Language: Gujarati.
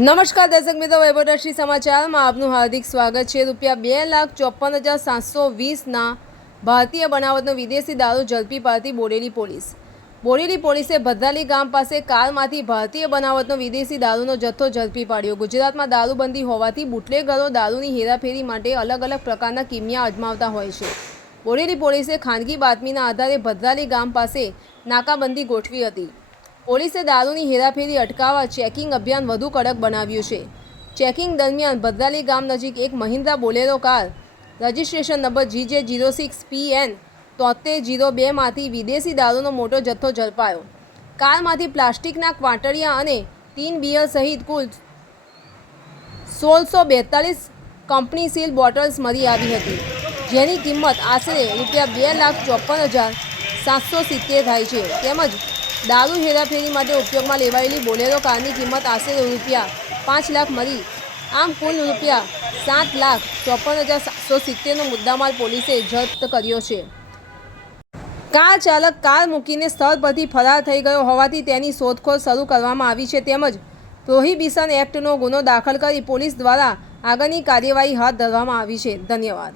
નમસ્કાર, દર્શક મિત્રો, વૈભવદર્શી સમાચારમાં આપનું હાર્દિક સ્વાગત છે. રૂપિયા બે લાખ ચોપન હજાર સાતસો વીસના ભારતીય બનાવટનો વિદેશી દારૂ ઝડપી પાડતી બોડેલી પોલીસ. બોડેલી પોલીસે ભદ્રાલી ગામ પાસે કારમાંથી ભારતીય બનાવટનો વિદેશી દારૂનો જથ્થો ઝડપી પાડ્યો. ગુજરાતમાં દારૂબંધી હોવાથી બુટલેગરો દારૂની હેરાફેરી માટે અલગ અલગ પ્રકારના કિમિયા અજમાવતા હોય છે. બોડેલી પોલીસે ખાનગી બાતમીના આધારે ભદ્રાલી ગામ પાસે નાકાબંધી ગોઠવી હતી. પોલીસે દારૂની હેરાફેરી અટકાવવા ચેકિંગ અભિયાન વધુ કડક બનાવ્યું છે. ચેકિંગ દરમિયાન ભદ્રાલી ગામ નજીક એક Mahindra Bolero car registration number GJ zero six P N તોતેર જીરો બેમાંથી વિદેશી દારૂનો મોટો જથ્થો ઝડપાયો. કારમાંથી પ્લાસ્ટિકના ક્વાંટડિયા અને તીન બિયર સહિત કુલ સોળસો બેતાલીસ કંપની સીલ બોટલ્સ મળી આવી હતી. જેની કિંમત આશરે રૂપિયા બે લાખ ચોપન હજાર સાતસો સિત્તેર થાય છે. તેમજ દારૂ હેરાફેરી માટે ઉપયોગમાં લેવાયેલી બોલેરો કારની કિંમત આશરે રૂપિયા પાંચ લાખ મળી. આમ કુલ રૂપિયા સાત લાખ ચોપન હજાર સાતસો સિત્તેરનો મુદ્દામાલ પોલીસે જપ્ત કર્યો છે. કાર ચાલક કાર મૂકીને સ્થળ પરથી ફરાર થઈ ગયો હોવાથી તેની શોધખોળ શરૂ કરવામાં આવી છે તેમજ પ્રોહિબિશન એક્ટનો ગુનો દાખલ કરી પોલીસ દ્વારા આગળની કાર્યવાહી હાથ ધરવામાં આવી છે. ધન્યવાદ.